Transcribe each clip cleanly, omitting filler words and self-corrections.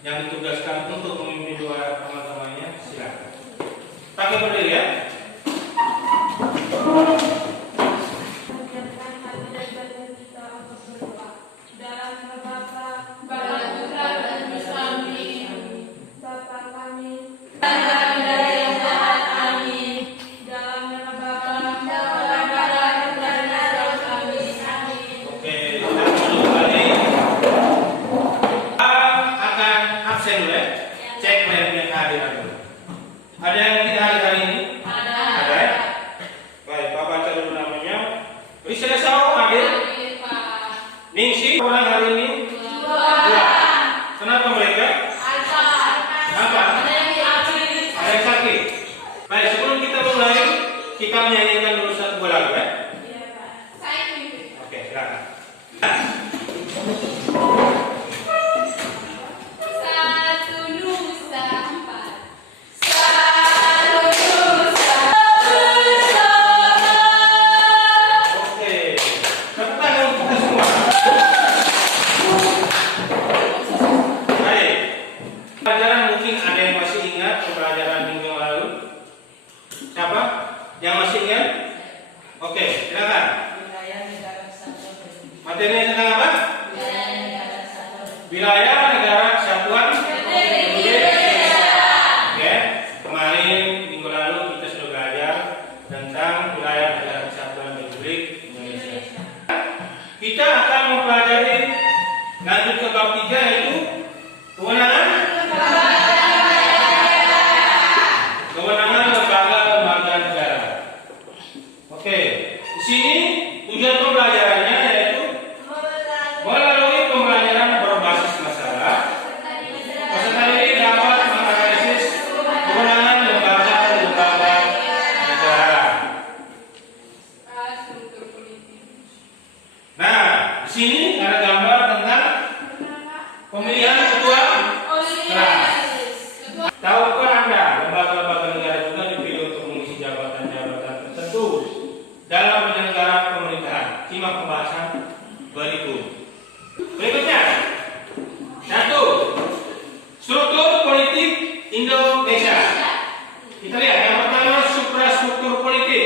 yang ditugaskan untuk memimpin doa teman-temannya, silakan. Pakai berdiri ya. Ada yang tidak hadir hari ini? Ada ya? Baik, Pak baca dulu namanya. Bisa tahu hadir? Ningsi, orang hari ini? Dua. Kenapa mereka? Kenapa? Ada yang sakit. Baik, sebelum kita mulai, kita menyanyikan dulu satu lagu ya. Oke, silakan. Siapa? Yang masih ingat? Oke, silakan. Materinya tentang apa? Wilayah negara kesatuan Republik Indonesia. Oke, kemarin minggu lalu kita sudah belajar tentang wilayah negara kesatuan Republik Indonesia. Kita akan mempelajari lanjut ke bab 3 yaitu kewenangan lembaga negara. Oke, di sini tujuan pembelajarannya yaitu melalui pembelajaran berbasis masalah, peserta didik dapat menganalisis kewenangan lembaga negara. Nah, di sini ada gambar tentang pemilihan ketua kelas. Tahukah Anda lembaga-lembaga negara juga dipilih untuk mengisi jabatan-jabatan tertentu dalam penyelenggaraan pemerintahan? Simak pembahasan berikut. Berikutnya, 1. Struktur politik Indonesia. Kita lihat yang pertama, suprastruktur politik.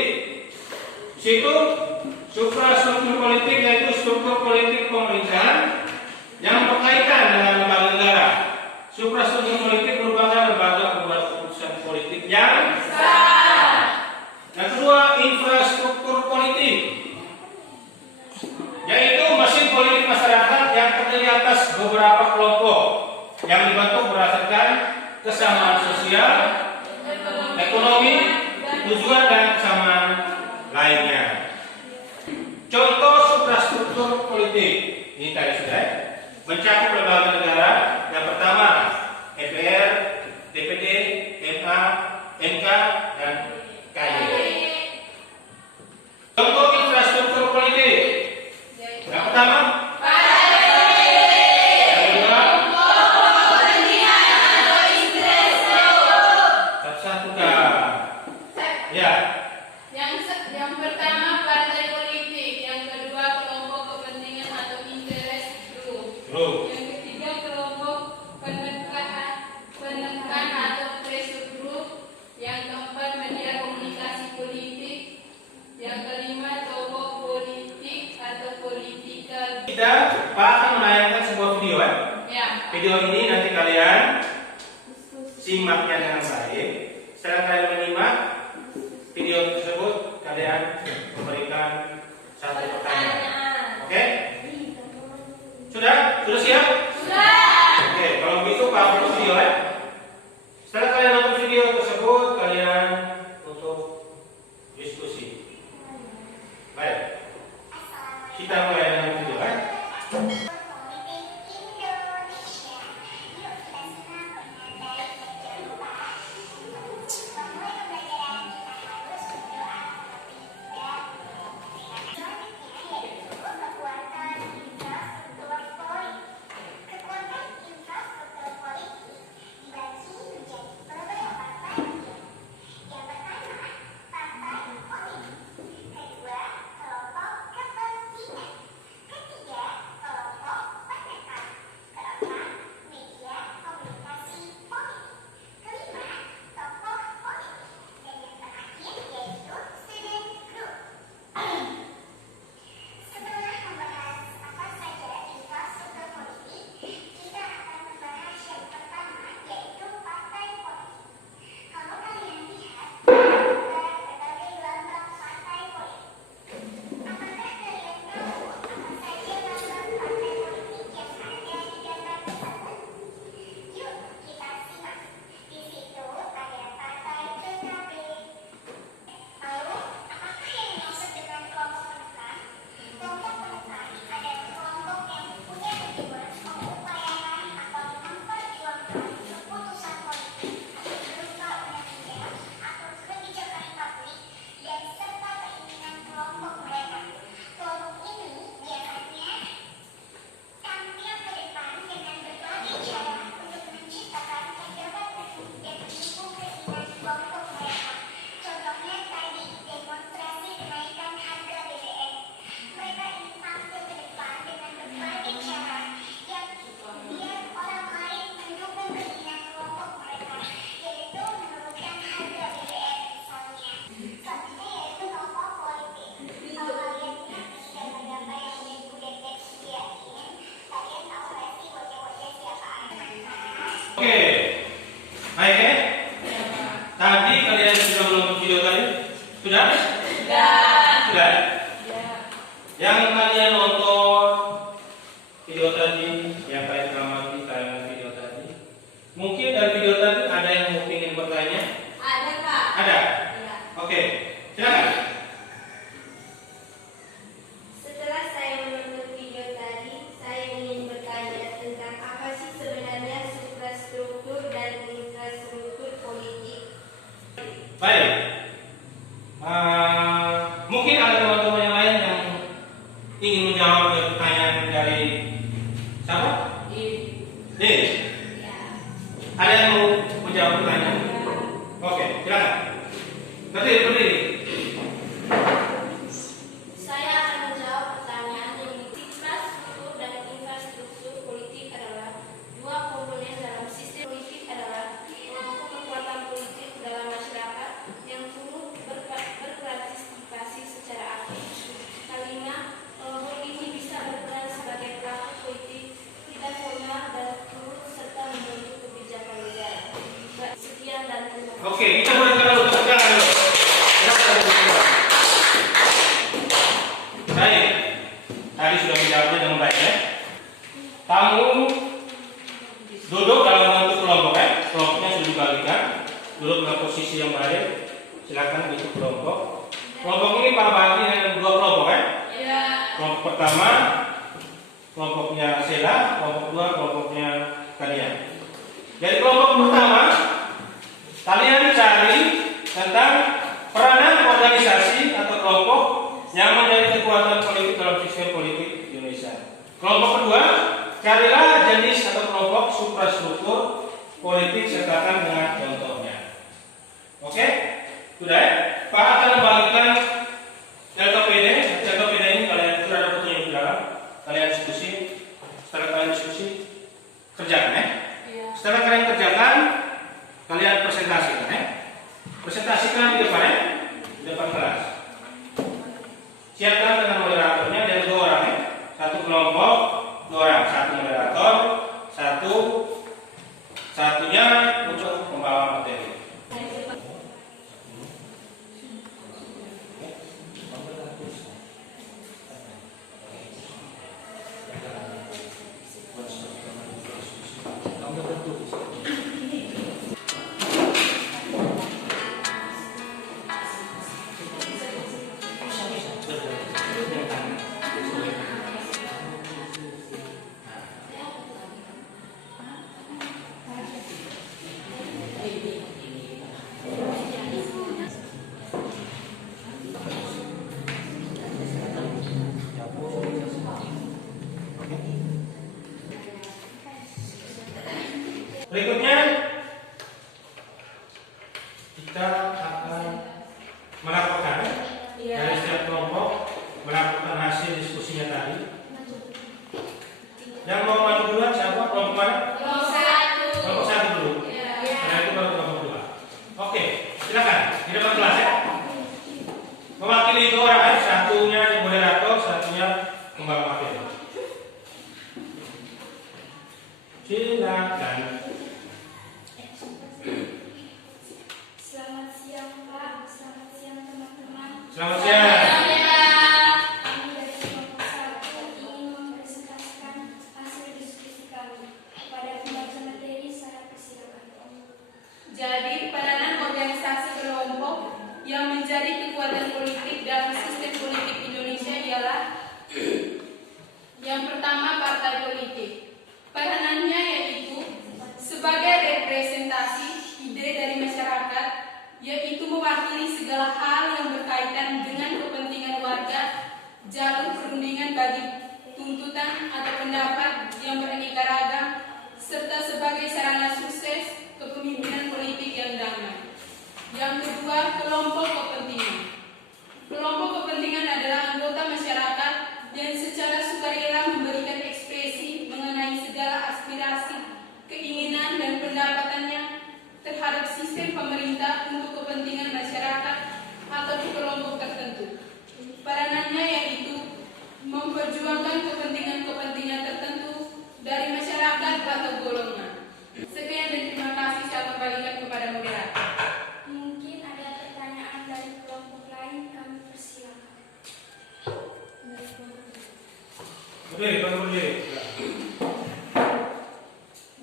Di situ suprastruktur politik yaitu struktur politik pemerintahan yang berkaitan dengan lembaga negara. Suprastruktur politik merupakan lembaga pembuat keputusan politik yang sah. Yang kedua, infrastruktur politik, yaitu mesin politik masyarakat yang terdiri atas beberapa kelompok yang dibentuk berdasarkan kesamaan sosial, ekonomi, tujuan dan kesamaan lainnya. Contoh suprastruktur politik ini tadi sudah mencakup lembaga negara. Yang pertama, MPR, DPD, MA, MK, dan KY. Contoh infrastruktur politik. Yang pertama, yang kedua, satu-satu kah? Ya. Yang pertama partai politik, yang kedua kelompok kepentingan atau interest group. Yang ketiga kelompok penekan atau pressure group. Yang keempat media komunikasi politik. Yang kelima tokoh politik atau political. Kita akan menayangkan sebuah video ya. Video ini nanti kalian simaknya dengan baik. Setelah kalian menyimak video tersebut, kalian memberikan satu pertanyaan. Oke? Sudah? Sudah siap? Sudah. Oke, kalau begitu Pak dulu video ya. Setelah kalian nonton video tersebut, kalian untuk diskusi. Baik. Kita mulai dengan video ya. Ada yang mau menjawab pertanyaan? Oke, silakan. Berdiri. Saya akan menjawab pertanyaan yang infrastruktur dan infrastruktur politik adalah dua komponen dalam sistem politik adalah kelompok kekuatan politik dalam masyarakat yang turut berpartisipasi secara aktif. Kalinya, kelompok ini bisa berperan sebagai pelaku politik tidak formal dan turut serta membentuk kebijakan negara. Sekian dan terima kasih. Oke, kita mulai dulu. Silakan dulu. Baik. Tadi sudah menjawabnya dengan baik ya. Kamu duduk dalam bentuk kelompok ya. Kelompoknya sudah dibagikan. Duduk dalam posisi yang baik. Silakan bentuk kelompok. Kelompok ini Pak bagi dengan dua kelompok ya. Ya. Kelompok pertama kelompoknya Sela, kelompok kedua kelompoknya kalian. Jadi kelompok pertama kalian cari tentang peranan organisasi atau kelompok yang menjadi kekuatan politik dalam sistem politik Indonesia. Kelompok kedua, carilah jenis atau kelompok suprastruktur politik sertakan dengan contohnya. Oke? Sudah ya? Pak akan membagikan Delta PD. Delta PD ini kalian sudah ada fotonya di dalam. Kalian diskusi. Setelah kalian diskusi, kerjakan ya. Setelah kalian kerjakan, kalian presentasikan ya. Presentasikan di depan ya. Di depan kelas. Siapkan dengan moderatornya dan dua orang ya. Satu kelompok, dua orang. Satu moderator, satunya untuk membawa materi. Berikutnya kita akan melakukan dari setiap kelompok melakukan hasil diskusinya tadi. Yang mau maju duluan siapa? Kelompok mana? Kelompok satu dulu. Setelah itu baru kelompok dua. Oke, silakan di depan kelas ya. Mewakili dua orang, satunya moderator, satunya pembawa materi. Silakan. Selamat siang Pak, selamat siang teman-teman. Selamat siang. Kami dari kelompok 1 ingin mempresentasikan hasil diskusi kami. Kepada pembaca materi saya persilakan. Jadi, peranan organisasi kelompok yang menjadi kekuatan politik dalam sistem politik Indonesia ialah yang pertama, partai politik. Peranannya yaitu sebagai representasi ide dari masyarakat, yaitu mewakili segala hal yang berkaitan dengan kepentingan warga, jalur perundingan bagi tuntutan atau pendapat yang beraneka ragam, serta sebagai sarana sukses kepemimpinan politik yang damai. Yang kedua, kelompok kepentingan. Kelompok kepentingan adalah anggota masyarakat yang secara sukarela memberikan ekspresi mengenai segala aspirasi, keinginan dan pendapatannya terhadap sistem pemerintah untuk kepentingan masyarakat atau kelompok tertentu. Peranannya yaitu memperjuangkan kepentingan-kepentingan tertentu dari masyarakat atau golongan. Sekian dan terima kasih, saya kembalikan kepada moderator. Mungkin ada pertanyaan dari kelompok lain, kami persilakan. Berdiri.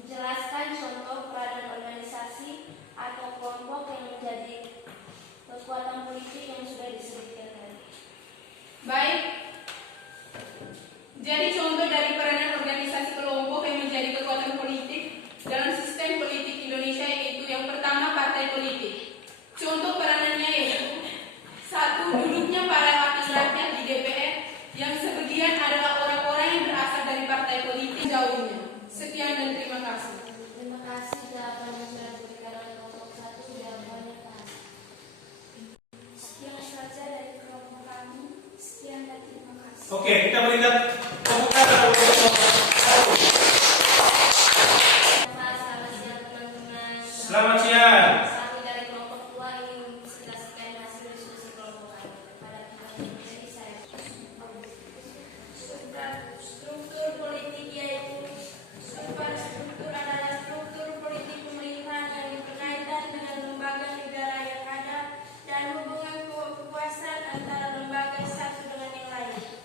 Jelaskan contoh peranan organisasi atau kelompok yang menjadi kekuatan politik yang sudah disebutkan tadi. Baik. Jadi contoh dari peranan organisasi kelompok yang menjadi kekuatan politik dalam sistem politik Indonesia yaitu yang pertama, partai politik. Contoh peranannya yaitu 1. Duduknya para wakil rakyat di DPR yang sebagian adalah orang-orang yang berasal dari partai politik jauhnya. Sekian dan terima kasih. Terima kasih jawaban Oke, kita berikan tepuk tangan untuk satu. Selamat siang teman-teman. Selamat siang. Kami dari kelompok 2 ingin menjelaskan hasil diskusi kelompok kami kepada kita. Jadi saya struktur politik yaitu struktur adalah struktur politik pemerintahan yang berkaitan dengan lembaga negara yang ada dan hubungan kekuasaan antara lembaga satu dengan yang lain.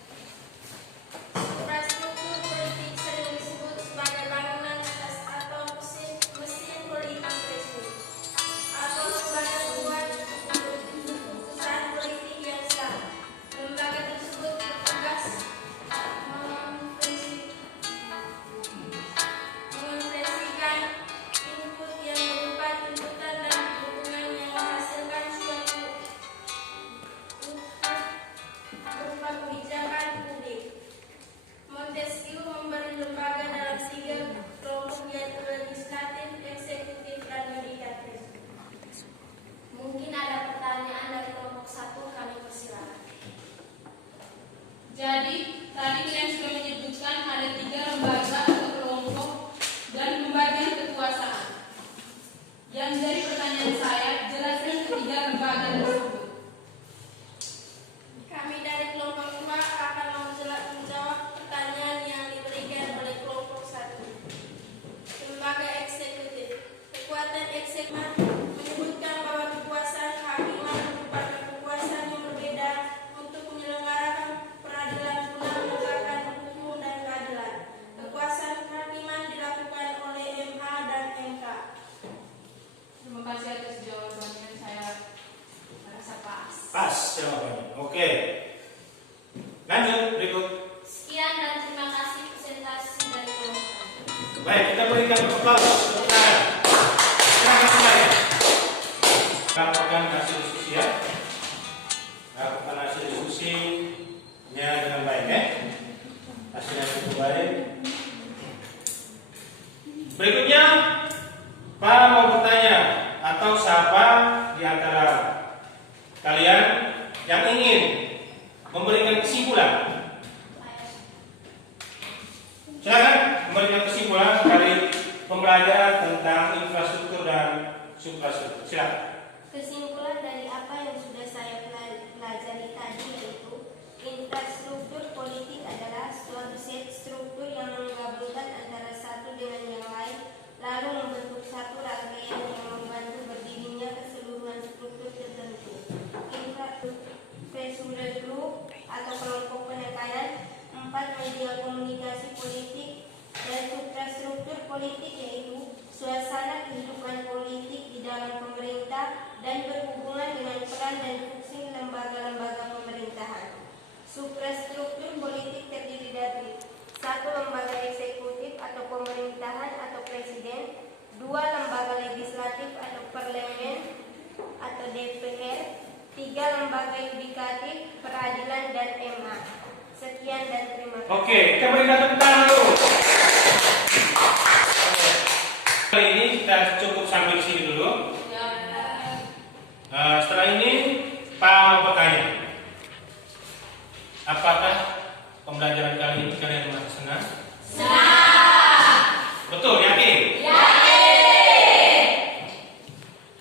Struktur politik sering disebut sebagai bangunan atas atau mesin politik tersebut atau lembaga buat keputusan politik yang sah. Lembaga tersebut bertugas mengekspresikan input yang berupa tuntutan dan dukungan yang menghasilkan suatu berupa kebijakan publik. Montesquieu memberi lembaga dalam 3 kelompok yaitu legislatif, eksekutif, dan yudikatif. Mungkin ada pertanyaan dari kelompok 1, kami persilakan. Jadi, tadi kalian sudah menyebutkan ada 3 lembaga atau kelompok dan pembagian kekuasaan. Yang jadi pertanyaan saya, jelaskan ketiga lembaga tersebut. Kami dari kelompok 2 akan menjawab pertanyaan yang diberikan oleh kelompok 1. Lembaga eksekutif. Kekuatan eksekutif menyebutkan bahwa kekuasaan kehakiman merupakan kekuasaan yang berbeda untuk menyelenggarakan peradilan guna menegakkan hukum dan keadilan. Kekuasaan kehakiman dilakukan oleh MH dan MK. Terima kasih atas jawabannya, saya merasa pas. Pas jawabannya. Oke. Lanjut berikut. Sekian dan terima kasih presentasi dari kelompok kami. Baik, kita berikan aplaus. Tepuk tangan. Silakan kembali. Lakukan hasil diskusi ya. Lakukan hasil diskusinya dengan baik ya. Hasilnya cukup baik. Berikutnya, Pak mau bertanya atau siapa di antara kalian yang ingin memberikan kesimpulan? Silakan memberikan kesimpulan dari pembelajaran tentang infrastruktur dan suprastruktur. Silakan. Kesimpulan dari apa yang sudah saya pelajari tadi yaitu infrastruktur politik adalah suatu set struktur yang menggabungkan antara satu dengan yang lain lalu membentuk satu rangkaian yang membantu berdirinya keseluruhan struktur tertentu. Infrastruktur grup atau kelompok penekanan. 4. Media komunikasi politik dan suprastruktur politik yaitu suasana kehidupan politik di dalam pemerintah dan berhubungan dengan peran dan fungsi lembaga-lembaga pemerintahan. Suprastruktur politik terdiri dari 1. Lembaga eksekutif atau pemerintahan atau presiden, 2. Lembaga legislatif atau parlemen atau DPR, 3. Lembaga yudikatif, peradilan dan MA. Sekian dan terima kasih. Oke, kita berikan tepuk tangan dulu. Kali ini kita cukup sampai sini dulu. Setelah ini Pak mau bertanya. Apakah pembelajaran kali ini kalian merasa senang? Senang. Betul, yakin? Yakin.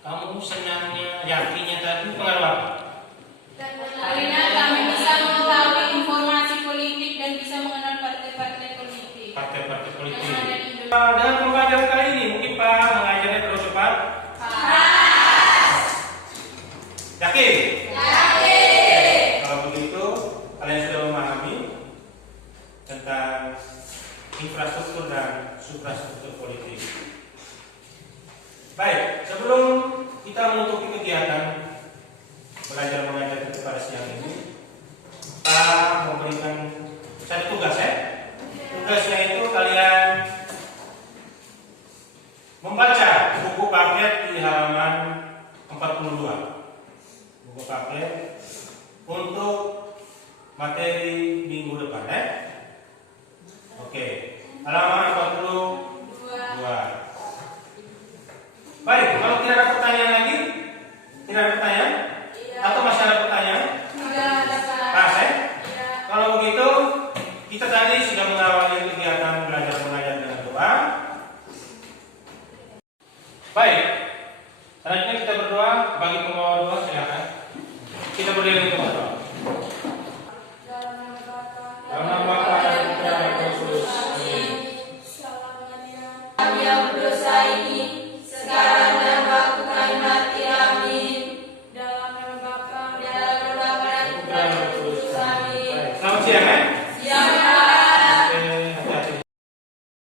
Kamu senangnya, yakinnya tadi pengaruh apa? Karena kami bisa mengetahui informasi politik dan bisa mengenal partai-partai politik. Partai-partai politik. Yang ada di Indonesia. Dalam pembelajaran kali ini mungkin Pak mengajarnya terus cepat. Yakin? Yakin. Kalau begitu kalian sudah memahami tentang infrastruktur dan suprastruktur politik. Baik, sebelum kita menutupi kegiatan belajar mengajar pada siang ini, kita memberikan satu tugas ya. Tugasnya itu kalian membaca buku paket di halaman 42. Buku paket untuk materi minggu depan ya. Oke, halaman 42. Baik, kalau tidak ada pertanyaan lagi, tidak ada pertanyaan? Atau masih ada pertanyaan? Tidak ada. Pas ya? Kalau begitu tadi sudah mengawali kegiatan belajar mengajar dengan doa. Baik, selanjutnya kita berdoa. Bagi pembawa doa silakan. Kita berdiri untuk berdoa.